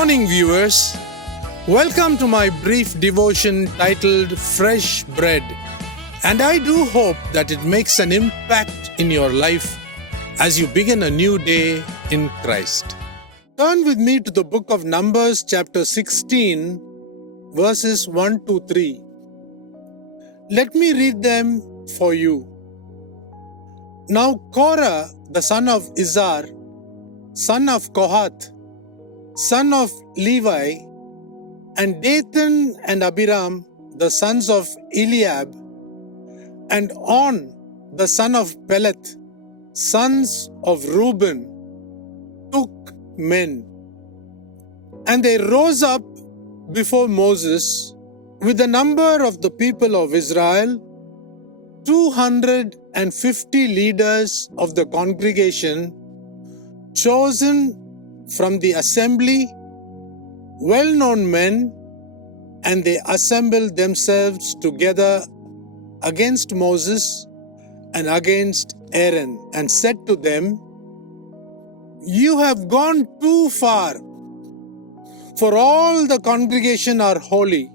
morning, viewers. Welcome to my brief devotion titled Fresh Bread. And I do hope that it makes an impact in your life as you begin a new day in Christ. Turn with me to the book of Numbers, chapter 16, verses 1 to 3. Let me read them for you. Now Korah, the son of Izhar, son of Kohath, son of Levi, and Dathan and Abiram, the sons of Eliab, and On, the son of Peleth, sons of Reuben, took men. And they rose up before Moses with the number of the people of Israel, 250 leaders of the congregation, chosen from the assembly, well-known men, and they assembled themselves together against Moses and against Aaron, and said to them, "You have gone too far, for all the congregation are holy,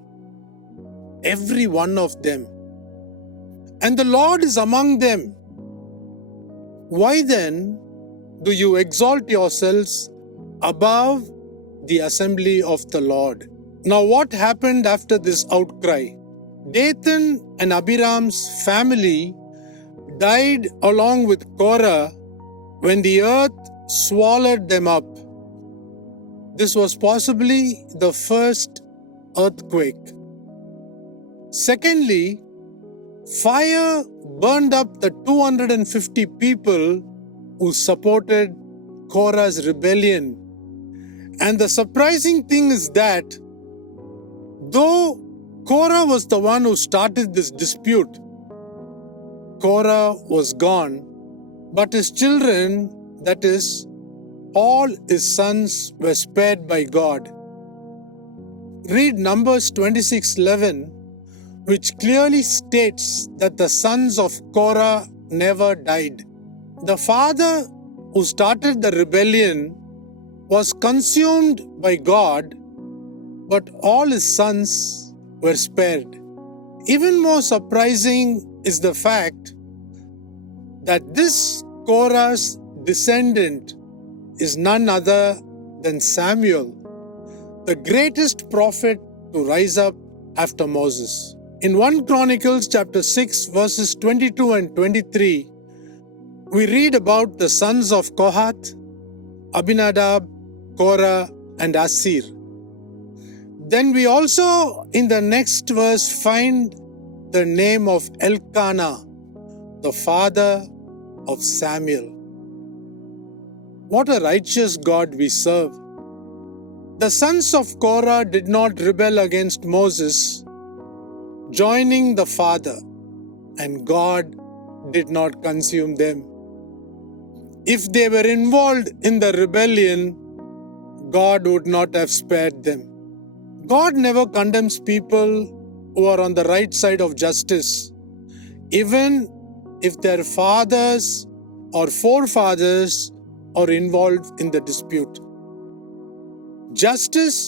every one of them, and the Lord is among them. Why then do you exalt yourselves above the assembly of the Lord?" Now what happened after this outcry? Dathan and Abiram's family died along with Korah when the earth swallowed them up. This was possibly the first earthquake. Secondly, fire burned up the 250 people who supported Korah's rebellion. And the surprising thing is that though Korah was the one who started this dispute, Korah was gone, but his children, that is, all his sons, were spared by God. Read Numbers 26:11, which clearly states that the sons of Korah never died. The father who started the rebellion was consumed by God, but all his sons were spared. Even more surprising is the fact that this Korah's descendant is none other than Samuel, the greatest prophet to rise up after Moses. In 1 Chronicles chapter 6 verses 22 and 23, we read about the sons of Kohath, Abinadab, Korah, and Asir. Then we also in the next verse find the name of Elkanah, the father of Samuel. What a righteous God we serve. The sons of Korah did not rebel against Moses, joining the father, and God did not consume them. If they were involved in the rebellion, God would not have spared them. God never condemns people who are on the right side of justice, even if their fathers or forefathers are involved in the dispute. Justice,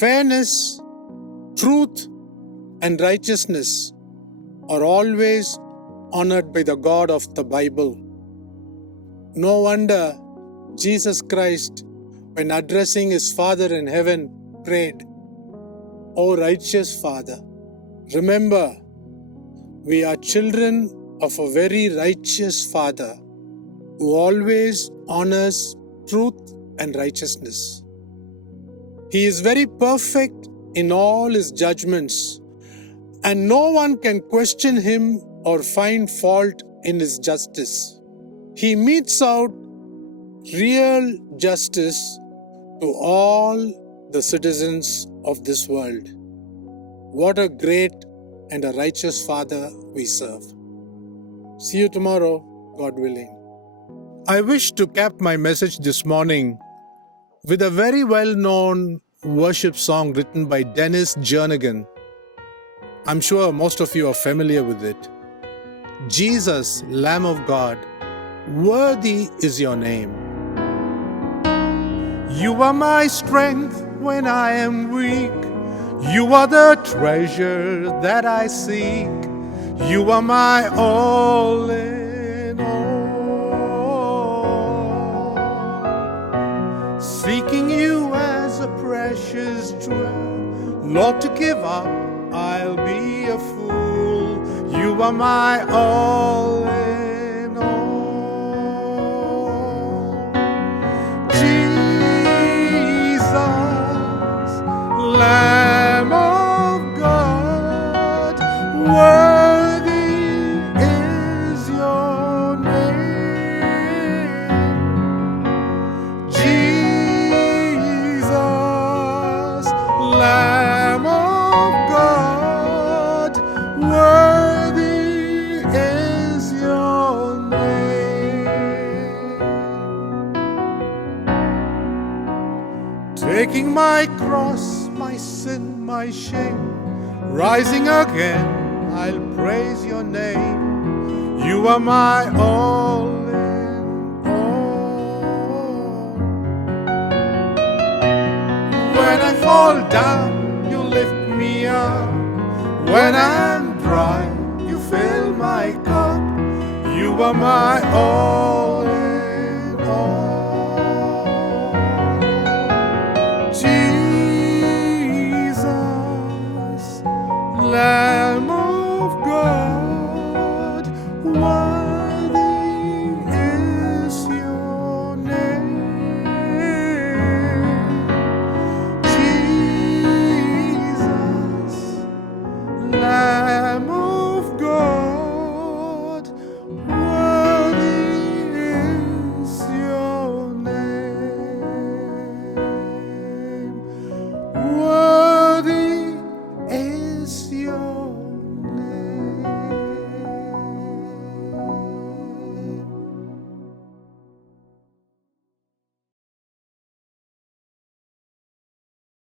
fairness, truth, and righteousness are always honored by the God of the Bible. No wonder Jesus Christ, when addressing his Father in heaven, prayed, "O righteous Father, remember, we are children of a very righteous Father who always honors truth and righteousness. He is very perfect in all his judgments, and no one can question him or find fault in his justice. He metes out real justice to all the citizens of this world. What a great and a righteous Father we serve." See you tomorrow, God willing. I wish to cap my message this morning with a very well-known worship song written by Dennis Jernigan. I'm sure most of you are familiar with it. "Jesus, Lamb of God, worthy is your name. You are my strength when I am weak. You are the treasure that I seek. You are my all in all. Seeking you as a precious jewel, Lord, to give up, I'll be a fool. You are my all in all. Jesus, Lamb of God, worthy is your name. Jesus, Lamb of God, worthy is your name. Taking my cross, my sin, my shame, rising again, I'll praise your name. You are my all in all. When I fall down, you lift me up. When I'm dry, you fill my cup. You are my all in all. Jesus, Lamb of God.